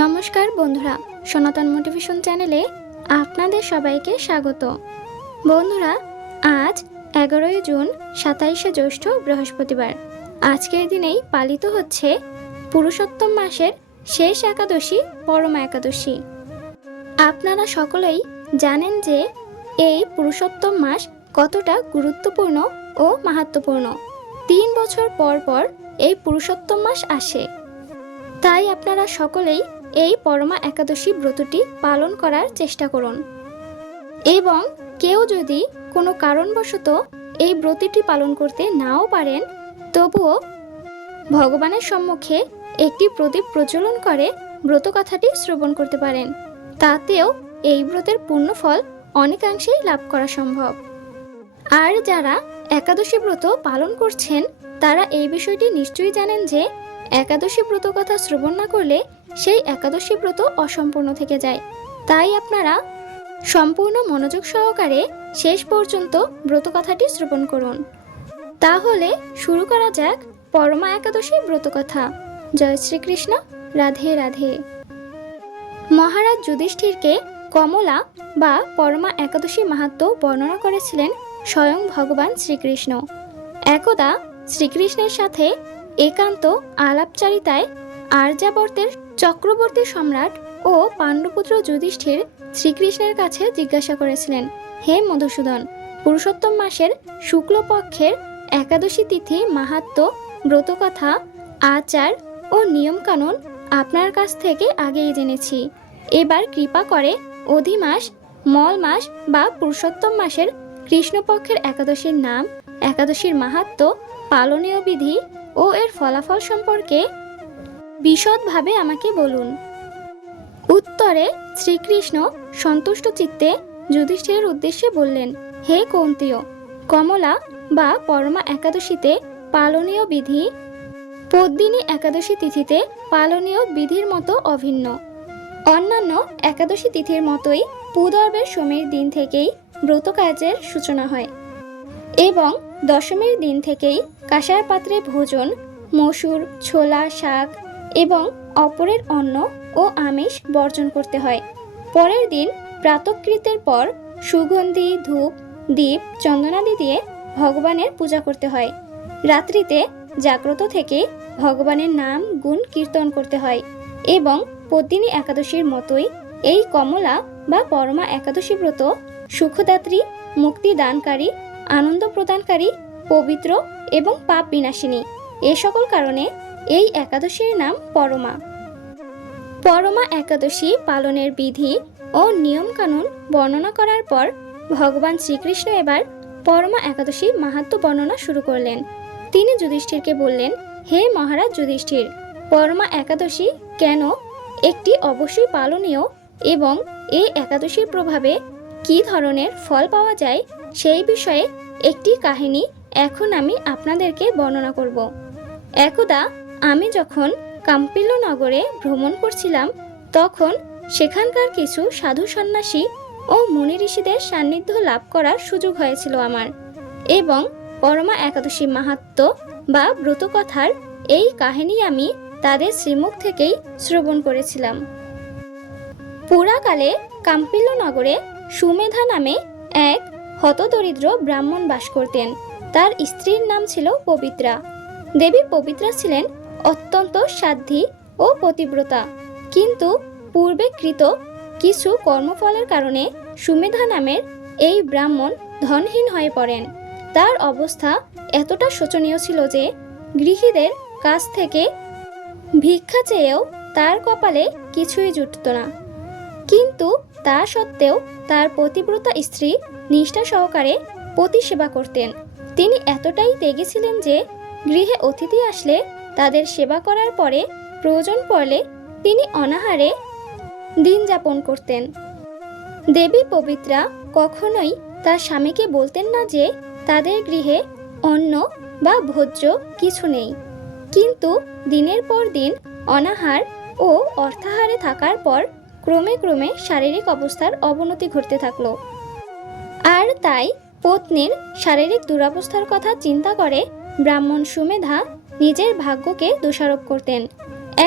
নমস্কার বন্ধুরা, সনাতন মোটিভেশন চ্যানেলে আপনাদের সবাইকে স্বাগত। বন্ধুরা, আজ 11 জুন 27শে জ্যৈষ্ঠ বৃহস্পতিবার। আজকের দিনেই পালিত হচ্ছে পুরুষোত্তম মাসের শেষ একাদশী পরমা একাদশী। আপনারা সকলেই জানেন যে এই পুরুষোত্তম মাস কতটা গুরুত্বপূর্ণ ও মাহাত্ম্যপূর্ণ। 3 বছর পর পর এই পুরুষোত্তম মাস আসে। তাই আপনারা সকলেই এই পরমা একাদশী ব্রতটি পালন করার চেষ্টা করুন এবং কেউ যদি কোনো কারণবশত এই ব্রতটি পালন করতে নাও পারেন, তবুও ভগবানের সম্মুখে একটি প্রদীপ প্রজ্বলন করে ব্রতকথাটি শ্রবণ করতে পারেন। তাতেও এই ব্রতের পূর্ণফল অনেকাংশেই লাভ করা সম্ভব। আর যারা একাদশী ব্রত পালন করছেন তারা এই বিষয়টি নিশ্চয়ই জানেন যে একাদশী ব্রত কথা শ্রবণ না করলে সেই একাদশী ব্রত অসম্পূর্ণ থেকে যায়। তাই আপনারা সম্পূর্ণ মনোযোগ সহকারে শেষ পর্যন্ত ব্রত কথাটি শ্রবণ করুন। তাহলে শুরু করা যাক পরমা একাদশী ব্রত কথা। জয় শ্রীকৃষ্ণ, রাধে রাধে। মহারাজ যুধিষ্ঠিরকে কমলা বা পরমা একাদশী মাহাত্ম্য বর্ণনা করেছিলেন স্বয়ং ভগবান শ্রীকৃষ্ণ। একদা শ্রীকৃষ্ণের সাথে একান্ত আলাপচারিতায় আর্যাবর্তের চক্রবর্তী সম্রাট ও পাণ্ডুপুত্র যুধিষ্ঠির শ্রীকৃষ্ণের কাছে জিজ্ঞাসা করেছিলেন, হে মধুসূদন, পুরুষোত্তম মাসের শুক্লপক্ষের একাদশী তিথি মাহাত্ম্য, ব্রতকথা, আচার ও নিয়মকানুন আপনার কাছ থেকে আগেই জেনেছি। এবার কৃপা করে অধিমাস, মল মাস বা পুরুষোত্তম মাসের কৃষ্ণপক্ষের একাদশীর নাম, একাদশীর মাহাত্ম্য, পালনীয় বিধি ও এর ফলাফল সম্পর্কে বিশদভাবে আমাকে বলুন। উত্তরে শ্রীকৃষ্ণ সন্তুষ্ট চিত্তে যুধিষ্ঠিরের উদ্দেশ্যে বললেন, হে কৌন্তেয়, কমলা বা পরমা একাদশীতে পালনীয় বিধি পদ্মিনী একাদশী তিথিতে পালনীয় বিধির মতো অভিন্ন। অন্যান্য একাদশী তিথির মতোই পুদর্বের সমীর দিন থেকেই ব্রতকার্যের সূচনা হয় এবং দশমীর দিন থেকেই কাঁসার পাত্রে ভোজন, মসুর, ছোলা, শাক এবং অপরের অন্ন ও আমিষ বর্জন করতে হয়। পরের দিন প্রাতকৃতের পর সুগন্ধি, ধূপ, দীপ, চন্দনাদি দিয়ে ভগবানের পূজা করতে হয়। রাত্রিতে জাগ্রত থেকে ভগবানের নাম গুণ কীর্তন করতে হয় এবং পদ্মিনী একাদশীর মতোই এই কমলা বা পরমা একাদশী ব্রত সুখদাত্রী, মুক্তি দানকারী, আনন্দ প্রদানকারী, পবিত্র এবং পাপ বিনাশিনী। এ সকল কারণে এই একাদশীর নাম পরমা। পরমা একাদশী পালনের বিধি ও নিয়মকানুন বর্ণনা করার পর ভগবান শ্রীকৃষ্ণ এবার পরমা একাদশী মাহাত্ম্য বর্ণনা শুরু করলেন। তিনি যুধিষ্ঠিরকে বললেন, হে মহারাজ যুধিষ্ঠির, পরমা একাদশী কেন একটি অবশ্যই পালনীয় এবং এই একাদশীর প্রভাবে কি ধরনের ফল পাওয়া যায় সেই বিষয়ে একটি কাহিনী এখন আমি আপনাদেরকে বর্ণনা করব। একদা আমি যখন কাম্পিল্য নগরে ভ্রমণ করছিলাম, তখন সেখানকার কিছু সাধু সন্ন্যাসী ও মুনি ঋষিদের সান্নিধ্য লাভ করার সুযোগ হয়েছিল আমার, এবং পরমা একাদশী মাহাত্ম্য বা ব্রতকথার এই কাহিনী আমি তাদের শ্রীমুখ থেকেই শ্রবণ করেছিলাম। পুরাকালে কাম্পিল্য নগরে সুমেধা নামে এক হতদরিদ্র ব্রাহ্মণ বাস করতেন। তার স্ত্রীর নাম ছিল পবিত্রা। দেবী পবিত্রা ছিলেন অত্যন্ত সাধ্বী ও পতিব্রতা, কিন্তু পূর্বে কৃত কিছু কর্মফলের কারণে সুমেধা নামের এই ব্রাহ্মণ ধনহীন হয়ে পড়েন। তার অবস্থা এতটা শোচনীয় ছিল যে গৃহীদের কাছ থেকে ভিক্ষা চেয়েও তার কপালে কিছুই জুটত না। কিন্তু তা সত্ত্বেও তার পতিব্রতা স্ত্রী নিষ্ঠা সহকারে পতি সেবা করতেন। তিনি এতটাই ত্যাগী ছিলেন যে গৃহে অতিথি আসলে তাদের সেবা করার পরে প্রয়োজন পড়লে তিনি অনাহারে দিন যাপন করতেন। দেবী পবিত্রা কখনোই তার স্বামীকে বলতেন না যে তাদের গৃহে অন্ন বা ভোজ্য কিছু নেই, কিন্তু দিনের পর দিন অনাহার ও অর্থাহারে থাকার পর ক্রমে ক্রমে শারীরিক অবস্থার অবনতি ঘটতে থাকলো। আর তাই পত্নীর শারীরিক দুরবস্থার কথা চিন্তা করে ব্রাহ্মণ সুমেধা নিজের ভাগ্যকে দোষারোপ করতেন।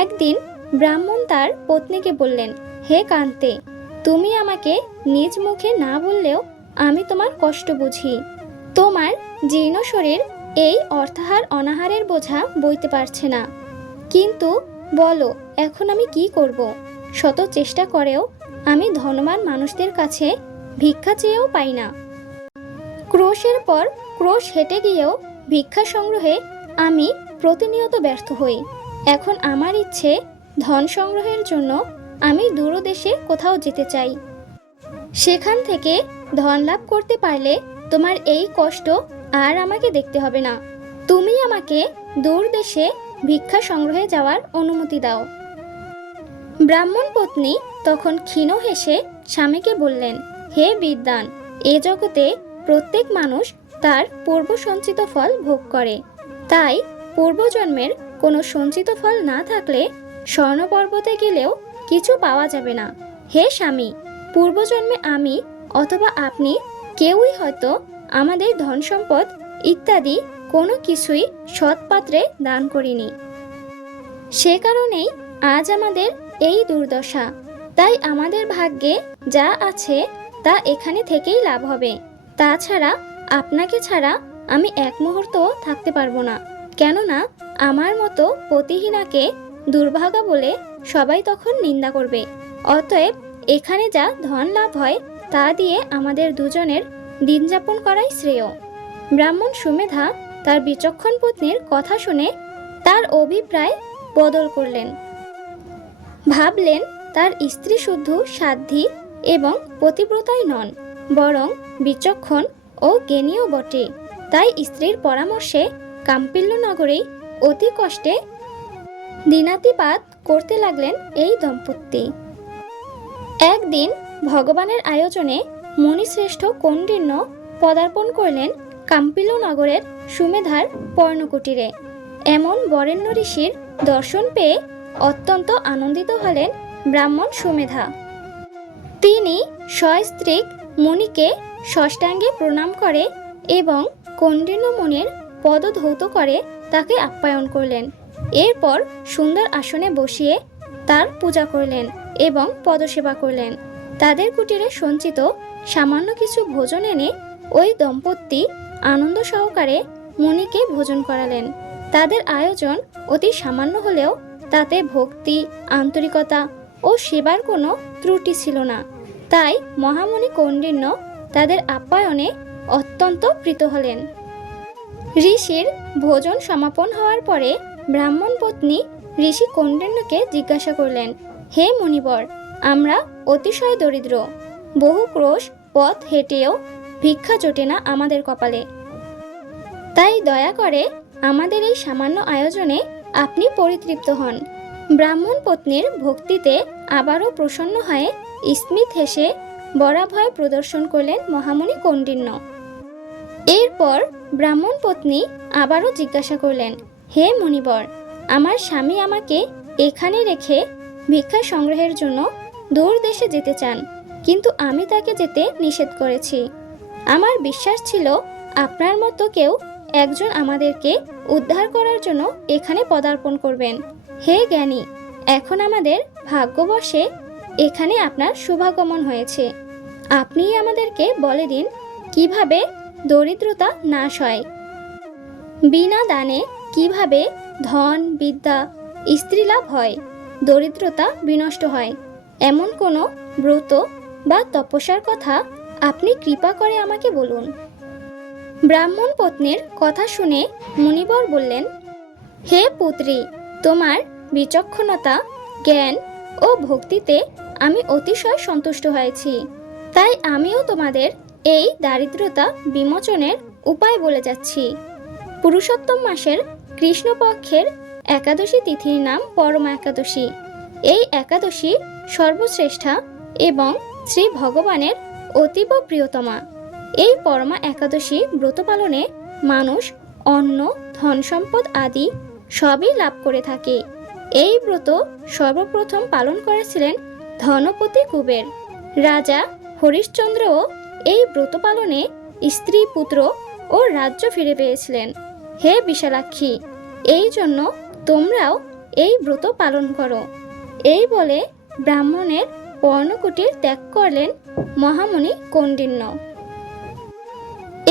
একদিন ব্রাহ্মণ তার পত্নীকে বললেন, হে কান্তে, তুমি আমাকে নিজ মুখে না বললেও আমি তোমার কষ্ট বুঝি। তোমার জীর্ণ শরীর এই অর্থাহার অনাহারের বোঝা বইতে পারছে না। কিন্তু বলো, এখন আমি কি করব? শত চেষ্টা করেও আমি ধনবান মানুষদের কাছে ভিক্ষা চেয়েও পাই না। ক্রোশের পর ক্রোশ হেঁটে গিয়েও ভিক্ষা সংগ্রহে আমি প্রতিনিয়ত ব্যর্থ হই। এখন আমার ইচ্ছে, ধন সংগ্রহের জন্য আমি দূরদেশে কোথাও যেতে চাই। সেখান থেকে ধন লাভ করতে পারলে তোমার এই কষ্ট আর আমাকে দেখতে হবে না। তুমি আমাকে দূর দেশে ভিক্ষা সংগ্রহে যাওয়ার অনুমতি দাও। ব্রাহ্মণ পত্নী তখন ক্ষীণ হেসে স্বামীকে বললেন, হে বিদ্বান, এ জগতে প্রত্যেক মানুষ তার পূর্ব সঞ্চিত ফল ভোগ করে। তাই পূর্বজন্মের কোনো সঞ্চিত ফল না থাকলে স্বর্ণ পর্বতে গেলেও কিছু পাওয়া যাবে না। হে স্বামী, পূর্বজন্মে আমি অথবা আপনি কেউই হয়তো আমাদের ধন সম্পদ ইত্যাদি কোনো কিছুই সৎপাত্রে দান করিনি। সে কারণেই আজ আমাদের এই দুর্দশা। তাই আমাদের ভাগ্যে যা আছে তা এখানে থেকেই লাভ হবে। তাছাড়া আপনাকে ছাড়া আমি এক মুহূর্ত থাকতে পারবো না। কেননা আমার মতো পতিহীনাকে দুর্ভাগা বলে সবাই তখন নিন্দা করবে। অতএব এখানে যা ধন লাভ হয় তা দিয়ে আমাদের দুজনের দিন যাপন করাই শ্রেয়। ব্রাহ্মণ সুমেধা তার বিচক্ষণ পত্নীর কথা শুনে তার অভিপ্রায় বদল করলেন। ভাবলেন তার স্ত্রী শুদ্ধ সাধ্বী এবং পতিব্রতাই নন, বরং বিচক্ষণ ও জ্ঞানীও বটে। তাই স্ত্রীর পরামর্শে কাম্পিল্য নগরেই অতি কষ্টে দিনাতিপাত করতে লাগলেন এই দম্পতি। একদিন ভগবানের আয়োজনে মুনিশ্রেষ্ঠ কৌণ্ডিন্য পদার্পণ করলেন কাম্পিল্য নগরের সুমেধার পর্ণকুটিরে। এমন বরেণ্য ঋষির দর্শন পেয়ে অত্যন্ত আনন্দিত হলেন ব্রাহ্মণ সুমেধা। তিনি সস্ত্রীক মুনিকে ষষ্ঠাঙ্গে প্রণাম করে এবং কৌণ্ডিন্য মুনির পদধৌত করে তাকে আপ্যায়ন করলেন। এরপর সুন্দর আসনে বসিয়ে তার পূজা করলেন এবং পদসেবা করলেন। তাদের কুটিরে সঞ্চিত সামান্য কিছু ভোজন এনে ওই দম্পতি আনন্দ সহকারে মুনিকে ভোজন করালেন। তাদের আয়োজন অতি সামান্য হলেও তাতে ভক্তি, আন্তরিকতা ও সেবার কোনো ত্রুটি ছিল না। তাই মহামুনি কৌণ্ডিন্য তাদের আপ্যায়নে অত্যন্ত প্রীত হলেন। ঋষির ভোজন সমাপন হওয়ার পরে ব্রাহ্মণ পত্নী ঋষি কৌণ্ডিন্যকে জিজ্ঞাসা করলেন, হে মুনিবর, আমরা অতিশয় দরিদ্র, বহু ক্রোশ পথ হেঁটেও ভিক্ষা জোটে না আমাদের কপালে। তাই দয়া করে আমাদের এই সামান্য আয়োজনে আপনি পরিতৃপ্ত হন। ব্রাহ্মণ পত্নীর ভক্তিতে আবারও প্রসন্ন হয়ে স্মিত হেসে বরাভয় প্রদর্শন করলেন মহামুনি কৌণ্ডিন্য। এরপর ব্রাহ্মণ পত্নী আবারও জিজ্ঞাসা করলেন, হে মুনিবর, আমার স্বামী আমাকে এখানে রেখে ভিক্ষা সংগ্রহের জন্য দূর দেশে যেতে চান, কিন্তু আমি তাকে যেতে নিষেধ করেছি। আমার বিশ্বাস ছিল আপনার মতো কেউ একজন আমাদেরকে উদ্ধার করার জন্য এখানে পদার্পণ করবেন। হে জ্ঞানী, এখন আমাদের ভাগ্যবশে এখানে আপনার শুভাগমন হয়েছে। আপনিই আমাদেরকে বলে দিন কিভাবে দরিদ্রতা নাশ হয়, বিনা দানে কিভাবে ধন, বিদ্যা, স্ত্রী লাভ হয়, দরিদ্রতা বিনষ্ট হয়। এমন কোনো ব্রত বা তপস্যার কথা আপনি কৃপা করে আমাকে বলুন। ব্রাহ্মণ পত্নীর কথা শুনে মুনিবর বললেন, হে পুত্রী, তোমার বিচক্ষণতা, জ্ঞান ও ভক্তিতে আমি অতিশয় সন্তুষ্ট হয়েছি। তাই আমিও তোমাদের এই দারিদ্রতা বিমোচনের উপায় বলে যাচ্ছি। পুরুষোত্তম মাসের কৃষ্ণপক্ষের একাদশী তিথির নাম পরমা একাদশী। এই একাদশী সর্বশ্রেষ্ঠা এবং শ্রী ভগবানের অতীব প্রিয়তমা। এই পরমা একাদশী ব্রত পালনে মানুষ অন্ন, ধন সম্পদ আদি সবই লাভ করে থাকে। এই ব্রত সর্বপ্রথম পালন করেছিলেন ধনপতি কুবের। রাজা হরিশ্চন্দ্রও এই ব্রত পালনে স্ত্রী, পুত্র ও রাজ্য ফিরে পেয়েছিলেন। হে বিশালাক্ষী, এই জন্য তোমরাও এই ব্রত পালন করো। এই বলে ব্রাহ্মণের পর্ণকুটির ত্যাগ করলেন মহামুনি কৌন্ডিন্য।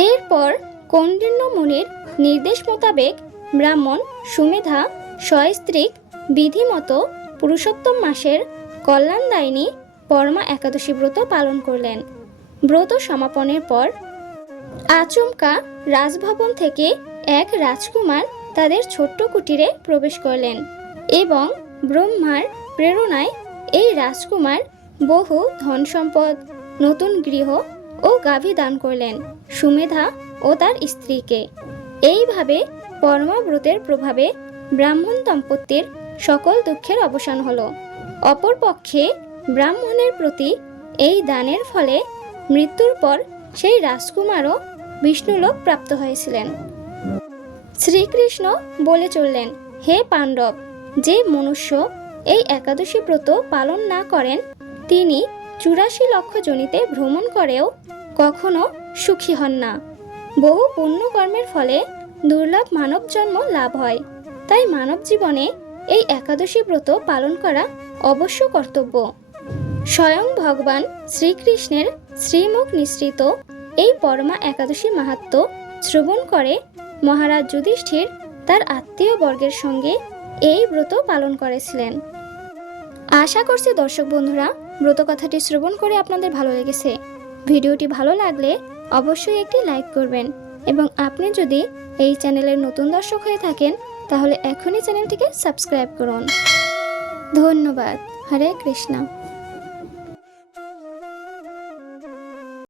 এরপর কৌন্ডিন্য মুনির নির্দেশ মোতাবেক ব্রাহ্মণ সুমেধা সস্ত্রীক বিধিমতো পুরুষোত্তম মাসের কল্যাণদায়িনী পরমা একাদশী ব্রত পালন করলেন। ব্রত সমাপনের পর আচমকা রাজভবন থেকে এক রাজকুমার তাদের ছোট্ট কুটিরে প্রবেশ করলেন এবং ব্রহ্মার প্রেরণায় এই রাজকুমার বহু ধন সম্পদ, নতুন গৃহ ও গাভী দান করলেন সুমেধা ও তার স্ত্রীকে। এইভাবে পরমাব্রতের প্রভাবে ব্রাহ্মণ দম্পতির সকল দুঃখের অবসান হলো। অপরপক্ষে ব্রাহ্মণের প্রতি এই দানের ফলে মৃত্যুর পর সেই রাজকুমারও বিষ্ণুলোক প্রাপ্ত হয়েছিলেন। শ্রীকৃষ্ণ বলে চললেন, হে পাণ্ডব, যে মনুষ্য এই একাদশী ব্রত পালন না করেন তিনি 84 লক্ষ যোনিতে ভ্রমণ করেও কখনো সুখী হন না। বহু পুণ্যকর্মের ফলে দুর্লভ মানব জন্ম লাভ হয়। তাই মানব জীবনে এই একাদশী ব্রত পালন করা অবশ্য কর্তব্য। স্বয়ং ভগবান শ্রীকৃষ্ণের শ্রীমুখ নিঃসৃত এই পরমা একাদশী মাহাত্ম্য শ্রবণ করে মহারাজ যুধিষ্ঠির তার আত্মীয় বর্গের সঙ্গে এই ব্রত পালন করেছিলেন। আশা করছি দর্শক বন্ধুরা ব্রত কথাটি শ্রবণ করে আপনাদের ভালো লেগেছে। ভিডিওটি ভালো লাগলে অবশ্যই একটি লাইক করবেন এবং আপনি যদি এই চ্যানেলের নতুন দর্শক হয়ে থাকেন তাহলে এখনই চ্যানেলটিকে সাবস্ক্রাইব করুন। ধন্যবাদ। হরে কৃষ্ণ।